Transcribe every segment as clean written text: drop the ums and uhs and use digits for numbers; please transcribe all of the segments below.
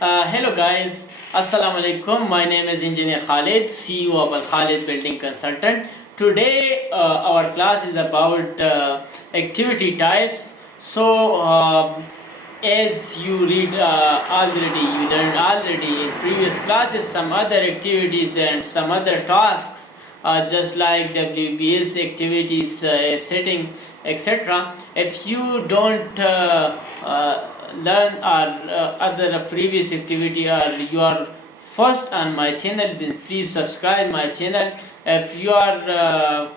Hello guys, Assalamu alaikum. My name is Engineer Khalid, CEO of Al Khalid Building Consultant. Today our class is about activity types. So as you read you learned already in previous classes some other activities and some other tasks, just like WBS activities, setting, etc. If you don't learn other previous activity, or you are first on my channel, then please subscribe my channel. If you are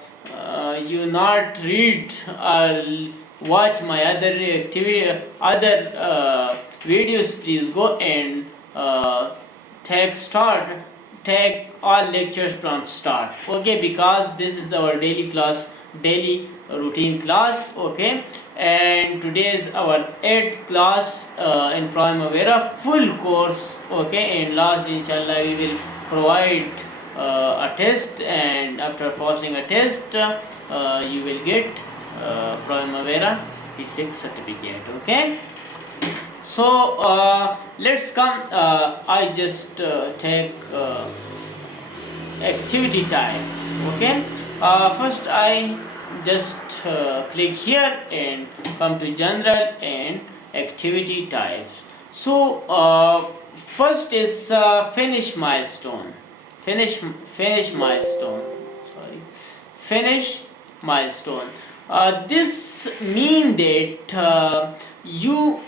you not read or watch my other activity, other videos, please go and take all lectures from start, okay, because this is our daily routine class, okay. And today is our 8th class in primavera full course, okay. And last, inshallah, we will provide a test, and after passing a test you will get primavera P6 certificate, okay. So let's come. I just take activity type, okay. First I just click here and come to general and activity types. So first is finish milestone. Finish milestone. This mean that your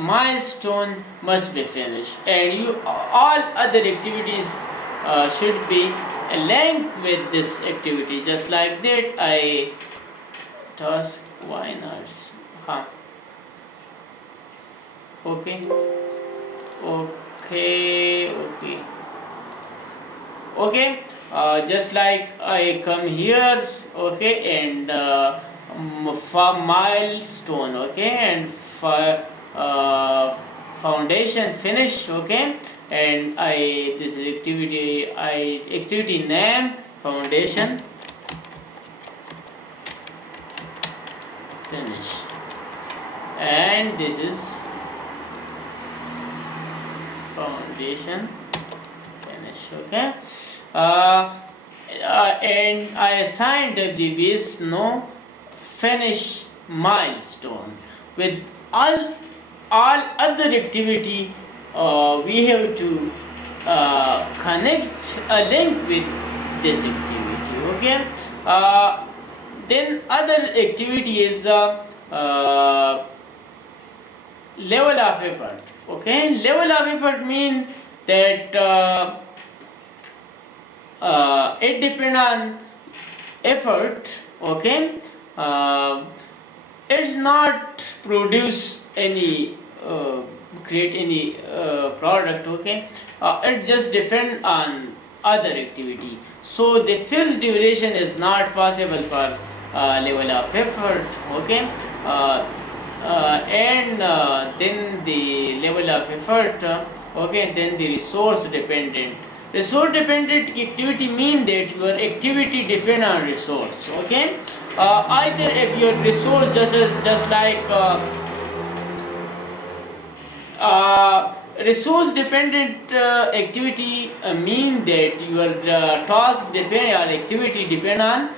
milestone must be finished, and all other activities should be linked with this activity. Just like that, I task why not? Okay. Just like I come here, okay, and for milestone, okay, and for foundation finish, okay, and this is activity name foundation finish, and this is foundation finish, okay. And I assigned WBS no finish milestone. With all other activity, we have to connect a link with this activity, okay. Then other activity is level of effort, okay. Level of effort means that it depends on effort, okay. It's not produce any create any product, okay. It just depends on other activity. So the fixed duration is not possible for level of effort, okay. And then the level of effort, okay. Then the resource dependent activity mean that your activity depend on resource, okay. Either if your resource just like resource dependent activity mean that your task depend or activity depend on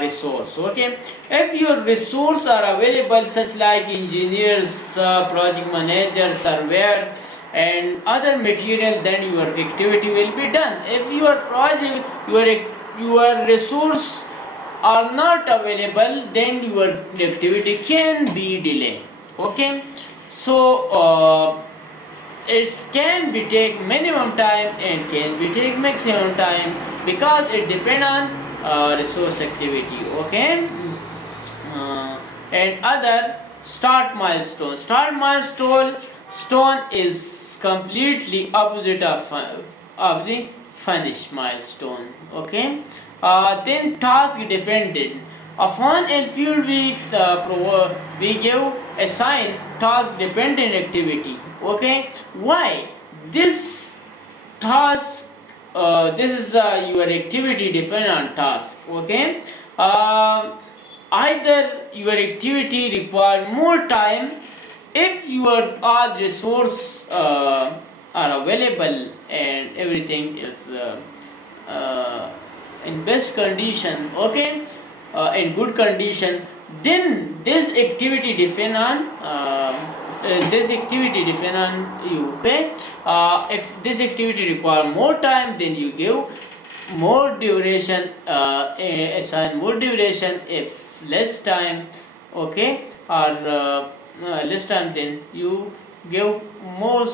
resource, okay. If your resource are available, such like engineers, project managers, surveyor and other material, then your activity will be done. If your project, your resource are not available, then your activity can be delayed, okay. So it can be take minimum time and can be take maximum time, because it depend on resource activity, okay. And other start milestone is completely opposite of the finish milestone, okay. Then task dependent. Upon and field we give assign task dependent activity, okay. Why this task? This is your activity depend on task, okay. Either your activity require more time if your all resource are available and everything is in best condition, okay, in good condition, then this activity depend on you, okay. If this activity require more time, then you give more duration, assign more duration. If less time, okay, or less time, then you give more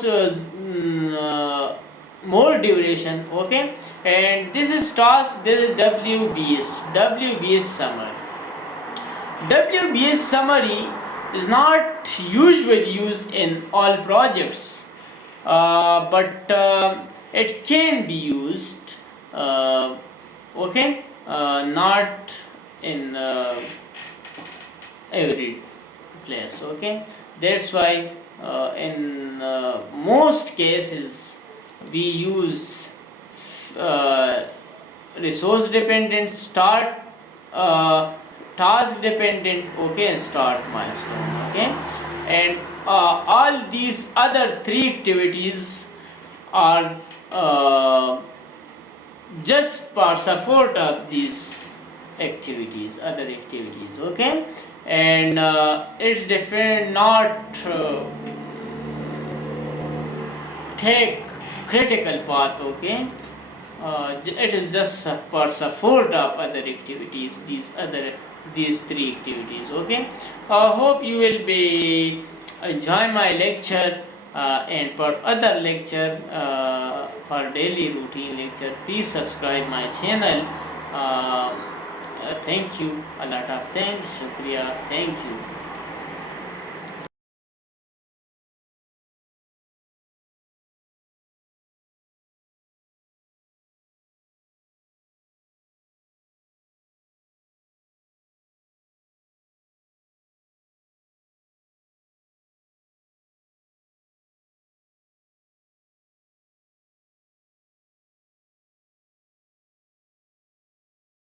duration, okay. And this is task, this is WBS summary. WBS summary is not usually used in all projects, but it can be used, okay, not in every place, okay. That's why in most cases we use resource dependent, start task dependent, okay, and start milestone, okay. And all these other three activities are just for support of these activities, other activities, okay. And it's different, not take critical path, okay. It is just for support of other activities, these three activities, okay. Hope you will be enjoy my lecture, and for other lecture, for daily routine lecture, please subscribe my channel. Thank you, a lot of thanks, shukriya, thank you.